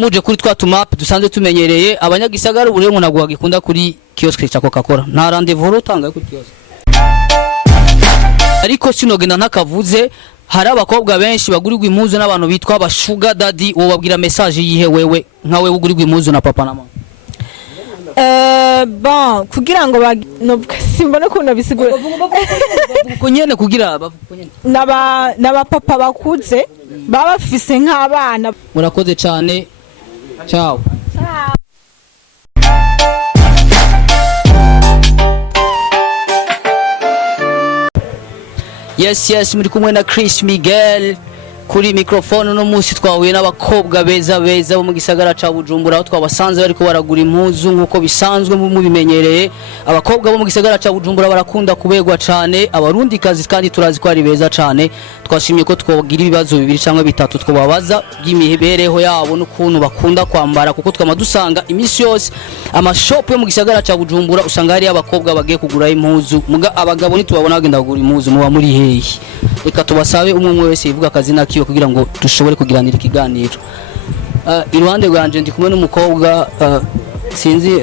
muje kuri twa tumap dusanzwe tumenyereye abanyagisagara ubu rero naguha gikunda kuri kiosk cha Coca-Cola nta rendez-vous rutanga kuri kiosk ariko sinogenda ntakavuze hari abakobwa benshi bagurirwa impuzu n'abantu bitwa abashuga daddy wo babwira message yihe wewe nkawe ugurirwa impuzu na papa na mama bon kugira ngo simbona ko nabisigura kunyene kugira naba papa bakuze baba bafise nk'abana murakoze cyane ciao yes muri kumwe na Chris Miguel kuri microphone no musi twahuye n'abakobwa beza bo mu gisagara ca Bujumbura aho twabasanze bariko baragura impuzu nkuko bisanzwe mu bimenyereye abakobwa bo mu gisagara ca Bujumbura barakunda kubegwa cane abarundi kazi kandi turazi ko ari beza cane twashimye ko twogira ibibazo bibiri cyangwa bitatu twobabaza by'imibereho yabo n'ukuntu bakunda kwambara kuko twama dusanga imisi yose amashop yo mu gisagara ca Bujumbura usanga hari abakobwa bagiye kugura impuzu muga abagabo nitubabona bagenda kugura impuzu muba muri hehe reka tubasabe umwe wese yivuga akazi nakiyo kugira ngo dushobore kugiranira ikiganiro iruhande rwanje ndi kumwe n'umukobwa sinzi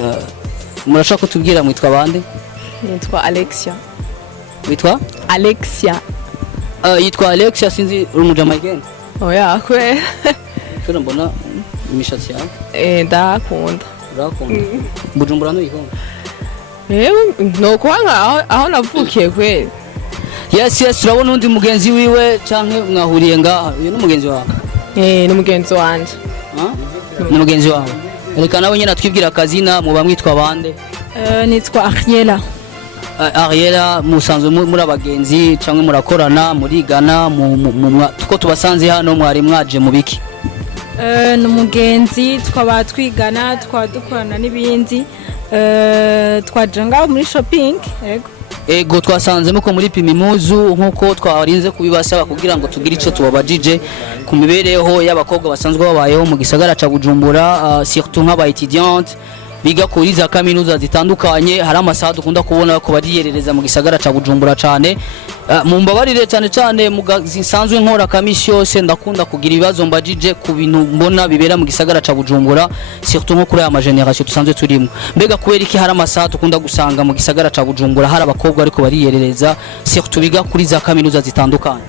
murashaka kutubwira mwitwa bande nitwa Alexia witwa Alexia yitwa Alexia sinzi urumujamaigeni oya kwe cyo mbona imishatsi yawe ndakunda Bujumbura no ihonga no kwanga aho navukiye kwe yes turabona undi mugenzi wiwe canke mwahuriye ngaha uyu ni mugenzi wawe ni mugenzi wanje ni mugenzi wawe reka nawe nyine atwibwira akazina mu bamwitwa bande nitwa Ariela musanzwe muri abagenzi canke murakorana murigana tuko tubasanze hano mwari mwaje mu biki n'umugenzi twaba twigana twadukorana n'ibindi twaje ngaho muri shopping ego twasanze muko muri pima impuzu nkuko twarinze kubibasaba kugira ngo tugire ico tubabajije ku mibereho y'abakobwa basanzwe babayeho mu gisagara ca Bujumbura surtout nk'aba étudiante biga kuri za kaminuza zitandukanye hari amasaha dukunda kubona ko bariyerereza mu gisagara ca Bujumbura cane mu mbabarire cyane mugazisanzwe nkora kamisi yose ndakunda kugira ibibazo mbajije ku bintu mbona bibera mu gisagara ca Bujumbura surtout nko kuri ama generation tusanzwe turimo mbega kubera iki hari amasaha dukunda gusanga mu gisagara ca Bujumbura hari abakobwa ariko bariyerereza surtout biga kuri za kaminuza zitandukanye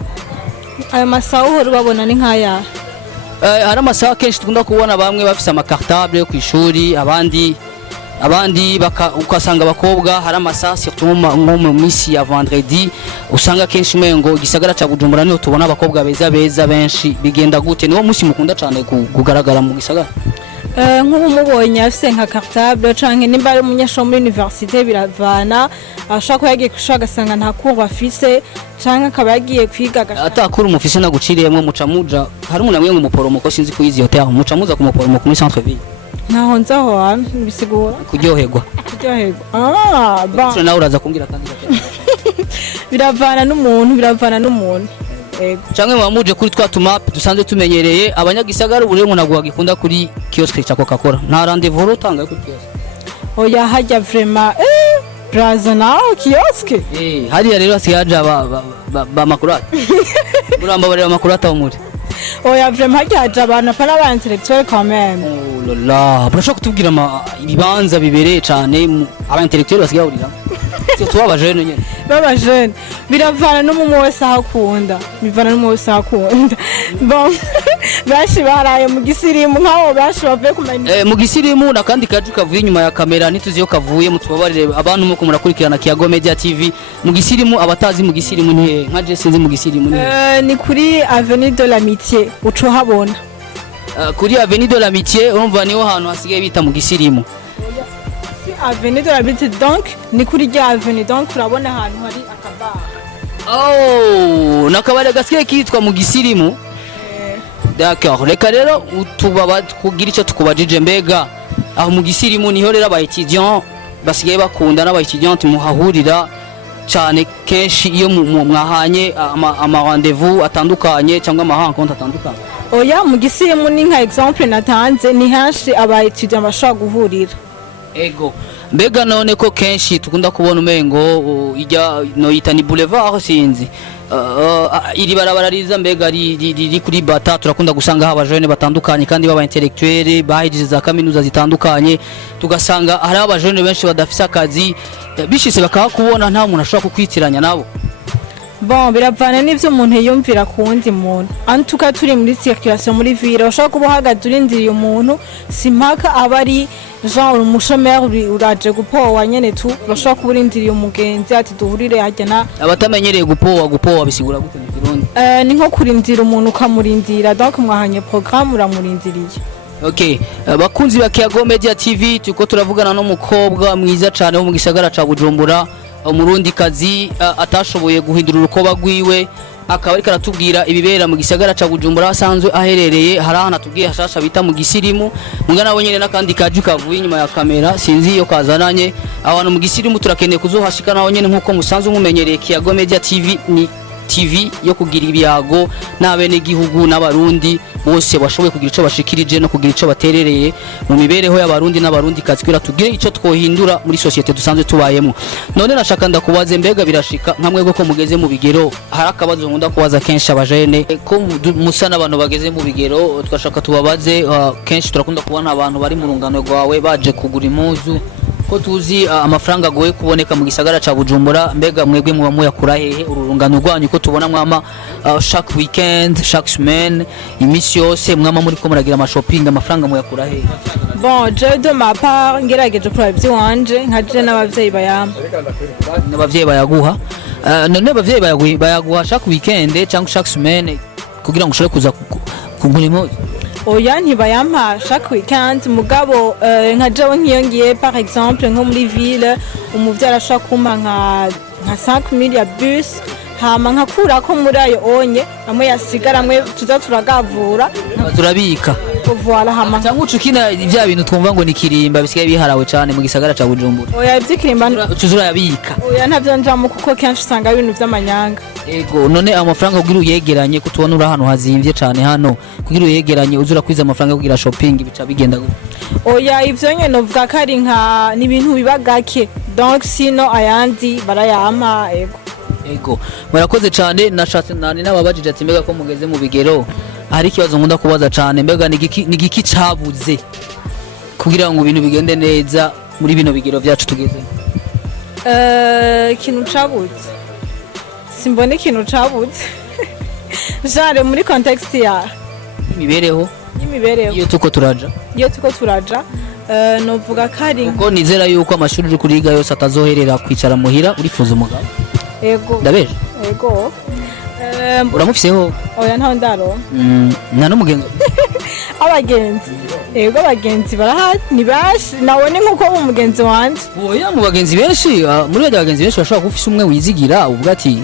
ayo masaha uhora babona ni nkaya hari amasaha kenshi dukunda kubona bamwe bafise amakartable yo kwishuri abandi ukasanga abakobwa hari amasaha surtout nko mu misi ya vendredi usanga kenshi mengo gisagara ca Bujumbura niho tubona abakobwa beza benshi bigenda gute niwo musi mukunda cyane kugaragara mu gisagara nk'umubonye afise nka cartable canke nimba ari umunyeshuri muri université biravana ashaka ko yagiye kushaga sanga nta cours bafise canke akaba yagiye kwiga atakuru mufise naguciriyemwe mucamuja hari umuntu amwe mu muporomoko sinzi kuyizi hotel mucamuza ku muporomoko muri centre ville naho nzaho hantu bisigura kuryoherwa ba nawe uraza kumbwira kandi biravana n'umuntu canke mwamuje kuri twa tumap dusanzwe tumenyereye abanyagisagara ubu rero naguha gikunda kuri kiosk cha Coca-Cola nta rendez-vous rutanga kuri kiosk oya hajya vraiment braza naho kiosk hariya rero asigaje ba makurata muramba bareba makurata umuri oya vraiment hajya abantu pana ba intellectuel quand même oh là là burashaka kutubwira ibibanza bibereye cyane aba intellectuel basigahurira tuba abajene nyene babajene biravana n'umumu wese akunda bon bashi baraye mu gisirimu nkaho bashi bavuye kumenya mu gisirimu nakandi kaju kavuye inyuma ya kamera nituziyo kavuye mutubabarire abantu muko murakurikirana Kiyago Media TV mu gisirimu abatazi mu gisirimu ni nka je sinzi mu gisirimu ni kuri Avenue de l'Amitié uco habona kuri Avenue de l'Amitié urumva niho hantu hasigaye bita mu gisirimu Avenue de l'Amitié donc ni kuri rya Avenue donc urabona ahantu hari akabara nakabare gasigaye kitwa mu gisirimu d'accord reka rero tubaba kugira icyo tukubajije mbega aho mu gisirimu niho rero aba étudiant basigaye bakunda n'aba étudiante muhahurira cyane kenshi iyo mwahanye ama rendez-vous atandukanye cyangwa ama rencontre atandukanye oya mu gisirimu ni nka exemple natanze ni hashi aba étudiant bashaka guhurira ego mbega none ko kenshi tukunda kubona umengo ijya no yita ni boulevard sinzi iri barabara riza mbega riri kuri bata turakunda gusanga haba jeune batandukanye kandi baba intellectuel bahejeje za kaminuza zitandukanye tugasanga hari aba jeune benshi badafise akazi bishise bakakubona nta muntu ashobora kukwitiranya nabo. Bon, biravana n'ivyo umuntu yumvira ku wundi muntu. Antuka turi muri circulation muri ville, ushaka kuba uhagaze urindiriye umuntu, simpaka aba ari genre umushomeri uraje gupowa nyene tu, bashaka kuba urindiriye umugenzi ati duhurire hajya na. Abatamenyereye gupowa bisigura gute mu Kirundi? Ni nko kurindira umuntu ukamurindira, donc mwahanye programme uramurindiriye. Okay, bakunzi ba Kiyago Media TV tuko turavugana n'umukobwa mwiza cyane wo mu gisagara ca Bujumbura. Umurundi kazi atashoboye guhindura urukoba rwiwe akaba ariko aratubwira ibibera mu gisagara ca Bujumbura asanzwe aherereye hari ahantu atubwiye hashasha bita mu gisirimu mungana abo nyene nakandi kaji kavuye inyuma ya kamera sinzi iyo kazananye abantu mu gisirimu turakeneye kuzohashika naho nyene nkuko musanzwe mumenyereye Kiyago Media TV ni TV yo kugira ibyago n'abene gihugu n'abarundi bose bashoboye kugira ico bashikirije no kugira ico baterereye mu mibereho y'abarundi n'abarundi kazi kwira tugire ico twohindura muri societe dusanzwe tubayemo. None nashaka ndakubaze mbega birashika nkamwe ko mugeze mu bigero hari akabazo nkunda kubaza kenshi abajene ko musa n'abantu bageze mu bigero twashaka tubabaze kenshi turakunda kubona abantu bari mu rungano rwawe baje kugura impuzu ko tuzi amafaranga goye kuboneka mu gisagara ca Bujumbura mbega mwebwe muba muyakura hehe ururungano rwanyu ko tubona mwama chaque weekend chaque semaine imisi yose mwama muri ko muragira ama shopping amafaranga muyakura hehe? Bon, je de ma part ngerageje kuri abavyi wanje nkaje n'abavyeyi bayama. N'abavyeyi bayaguha none abavyeyi bayaguha chaque weekend cyangwa chaque semaine kugira ngo ushobore kuza kugura impuzu? Oya ntibayampa chaque weekend mugabo nka jewe nkiyongiye par exemple nko muri ville umuvyara ashaka kumpa nka 5000 ya bus hama nkakura ko muri ayo onye amwe yasigara amwe tuza turagavura turabika voilà hama cyangwa ucukina ivya bintu twumva ngo ni kirimba bisigaye biharawe cyane mu gisagara ca Bujumbura. Oya ivyikirimba tuzura yabika. Oya ntavyo njamo kuko kenshi usanga ibintu vy'amanyanga. Ego none amafaranga kugira uyegeranye kutubona uri hano hazimvye cyane hano kugira uyegeranye uzura kwiza amafaranga kugira shopping bica bigenda gute? Oya ivyo nyene novuga ko ari nka ni ibintu biba gake donc sino ayandi barayama ego. Ego murakoze cyane nashatse nani nababajije ati mbega ko mugeze mu bigero hari kibazo nkunda kubaza cyane mbega nigiki cabuze kugira ngo ibintu bigende neza muri bino bigero byacu tugeze? Ikintu cabuze simbone ikintu cabuze jare muri context ya imibereho iyo tuko turaja novuga kari ngo nizera yuko amashuri uri kuriga yose atazoherera kwicara muhira urifuza umugabo. Ego ndabeje ego uramufiseho? Oya ntaho ndaro nta n'umugenzi abagenzi ego abagenzi barahari ni bashi nabone nkuko umugenzi wanje. Oya mu bagenzi benshi muri bajya bagenzi benshi bashobora kufisa umwe wizigira uvuga ati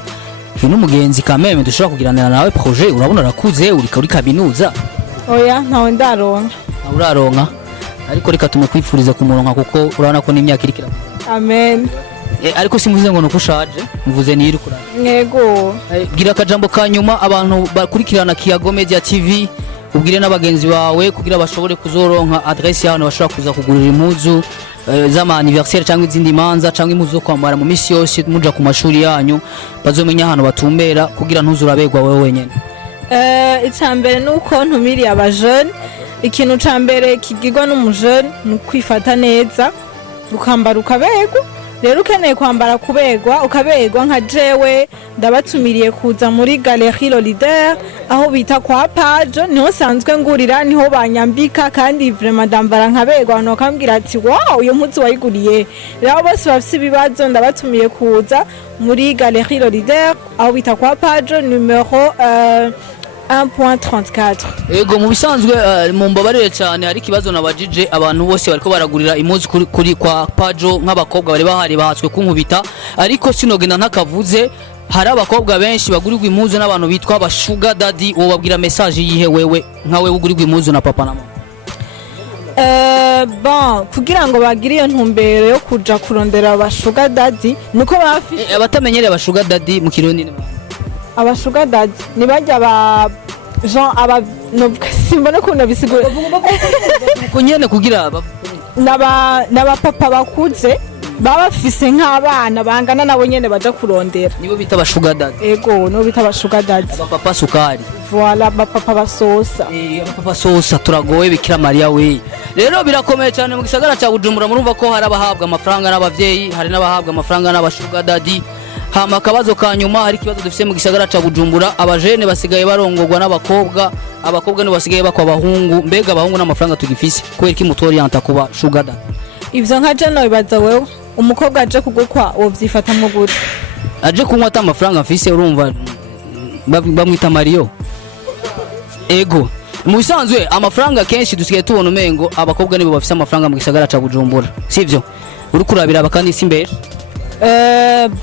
hino umugenzi kameme dushobora kugiranira nawe projet urabona rakuze uri kuri kaminuza. Oya ntaho ndaronka. Uraronka ariko reka tumukwifuriza kumuronka kuko urabona ko n'imyaka irikira. Amen. Ariko simvuze ngo nuko ushaje mvuze ni irukura. Yego. Gira akajambo kanyuma abantu bakurikirana Kiyago Media TV ubwire n'abagenzi bawe kugira bashobore kuzoronka adresse yaho bashobora kuza kugurira impuzu z'ama anniversaire cyangwa izindi manza cyangwa impuzu zo kwambara mu misi yose muja ku mashuri yanyu bazomenya ahantu batumbera kugira ntuzurabegwa wewe wenyene. Icambere nuko ntumiriye abajene ikintu cambere kigirwa n'umujene nukwifata neza ukambara ukabegwa. Rero ukeneye kwambara kubegwa ukabegwa nka jewe ndabatumiriye kuza muri Galerie Le Leader aho bita kwa Page niho sanzwe ngurira niho banyambika kandi vraiment ndambara nkabegwa no kambwira ati wow uyo mpuzu wayiguriye. Rero bose bafite ibibazo ndabatumiye kuza muri Galerie Le Leader aho bita kwa Page numero 1.34. Ego mu bisanzwe mu mbabarire cyane hari kibazo nabajije abantu bose bariko baragurira impuzu kuri kwa Pajo nk'abakobwa bari bahari bahatswe kunkubita ariko sinogenda ntakavuze hari abakobwa benshi bagurirwa impuzu n'abantu bitwa ba sugar daddy wo babwira message yihe wewe nkawe ugurirwa impuzu na papa na mama? Bon kugira ngo bagire iyo ntumbero yo kuja kurondera aba sugar daddy nuko bafite abatamenyereye aba sugar daddy mu Kirundi aba sugar daddy ni bajya ba Jean aba no simbona ko nabisigura kunyene kugira naba papa bakuze baba bafise nk'abana bangana nabo nyene baja kurondera nibo bita bashuga dadi ego no bita bashuga dadi abapapa sukari voilà bapapa basosa abapapa sosa turagoye bikira Maria we rero birakomeye cyane mu gisagara cya Bujumbura murumva ko hari abahabwa amafaranga n'abavyeyi hari n'abahabwa amafaranga n'abashuga dadi hama akabazo ka nyuma hari kibazo dufise mu gisagara cya Bujumbura abajene basigaye barongorwa n'abakobwa abakobwa nibo basigaye bakwa abahungu mbega abahungu n'amafaranga tugifise kubera iki mutorienta kuba sugar dadi ivyo nka je nobibaza wewe umukobwa aje kugukwa wovyifatamwo gute aje kunywa ata amafaranga mfise urumva bamwita Mario ego mu bisanzwe amafaranga kenshi dusigaye tubona umengo abakobwa nibo bafise amafaranga mu gisagara cya Bujumbura sivyo uri kurabira abakandi simbere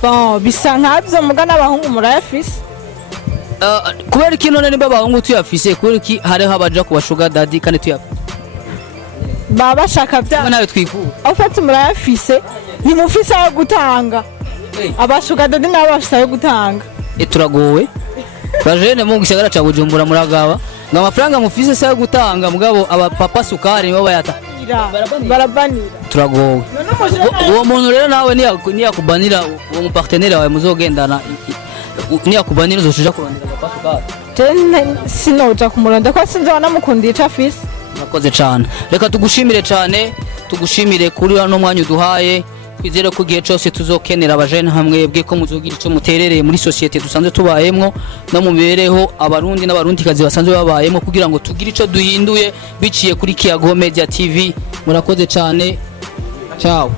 bon bisa nkavyo muga n'abahungu murayafise kubera iki none niba abahungu tuyafise kubera iki hariho abaja ku bashuga dadi kandi tuyafise baba bashaka bya nawe twikura ufite murayafise ntimufise ayo gutanga abashuga dadi nabo bafise ayo gutanga turagowe bajene mu gisagara cya Bujumbura muragaba ngo amafaranga mufise se yo gutanga mugabo abapapa sukari nibo bayata barabanira turagowe uwo muntu rero nawe niyakubanira uwo mupartenaire wawe muzogendana niyakubanira uzoshija kurondera abapapa sukari sinoja kumuronda ko sinzi wanamukundiye ico afise nakoze cyane reka tugushimire cyane tugushimire kuri hano mwanya uduhaye twizere ko igihe cyose tuzokenera abajene hamwe bwe ko muzogira icyo muterereye muri societe dusanzwe tubayemo no mu mibereho abarundi n'abarundikazi basanzwe babayemo kugira ngo tugire icyo duhinduye biciye kuri Kiyago Media TV murakoze cyane ciao